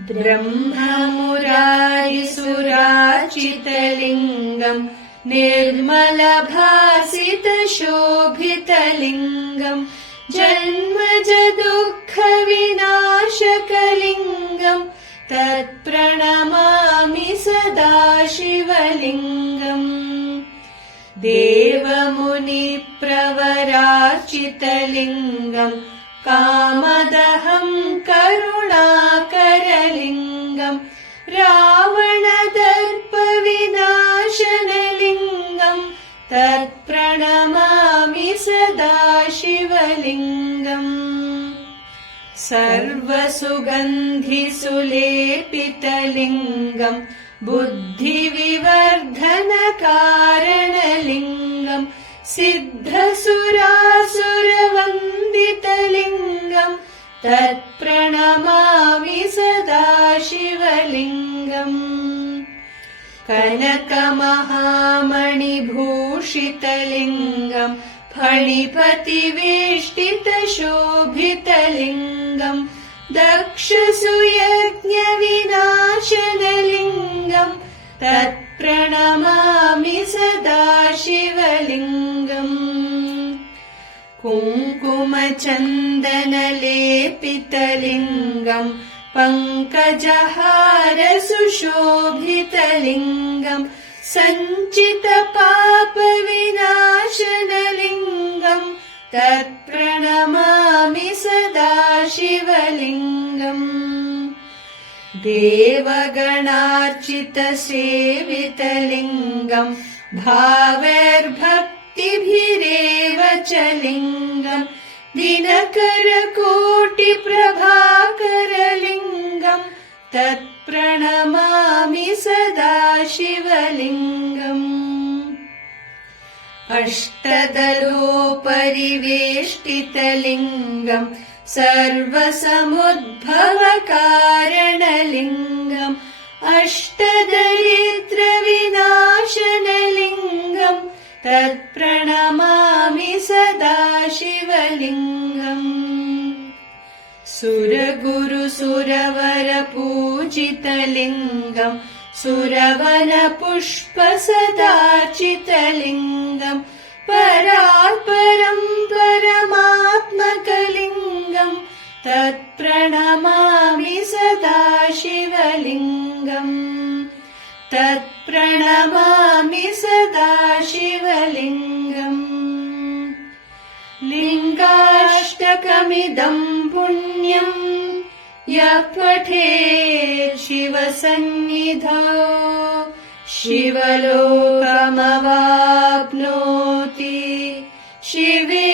ब्रह्ममुरारिसुराचितलिङ्गम् निर्मलभासितशोभितलिङ्गम् जन्मज दुःखविनाशकलिङ्गम् तत्प्रणमामि सदा शिवलिङ्गम् देवमुनिप्रवरार्चितलिङ्गम् कामदहम् करुणाकरलिङ्गम् रावणदर्पविनाशनलिङ्गम् तत्प्रणमामि सदा शिवलिङ्गम् सर्वसुगन्धिसुलेपितलिङ्गम् बुद्धिविवर्धनकारणलिङ्गम् सिद्धसुरासुरवन्दितलिङ्गम् तत्प्रणमामि सदा शिवलिङ्गम् कनकमहामणिभूषितलिङ्गम् फणिपतिवेष्टितशोभितलिङ्गम् दक्षसुयज्ञविनाशनलिङ्गम् तत्प्रणमामि सदा शिवलिङ्गम् कुङ्कुमचन्दनलेपितलिङ्गम् पङ्कजहारसुशोभितलिङ्गम् सञ्चितपापविनाशनलिङ्गम् तत्प्रणमामि सदा शिवलिङ्गम् देवगणार्चितसेवितलिङ्गम् भावैर्भक्तिभिरेव च लिङ्गम् दिनकरकोटिप्रभाकरलिङ्गम् तत्प्रणमामि सदा शिवलिङ्गम् अष्टदलोपरिवेष्टितलिङ्गम् सर्वसमुद्भवकारणलिङ्गम् अष्टदरिद्रविनाशनलिङ्गम् तत्प्रणमामि सदा शिवलिङ्गम् सुरगुरुसुरवरपूजितलिङ्गम् सुरवनपुष्पसदार्चितलिङ्गम् परात्परम् परमात्मकलिङ्गम् तत्प्रणमामि सदा शिवलिङ्गम् तत्प्रणमामि सदा शिवलिङ्गम् लिङ्गाष्टकमिदम् पुण्यम् यः पठेत् शिवसन्निधौ शिवलोकमवाप्नोति शिवे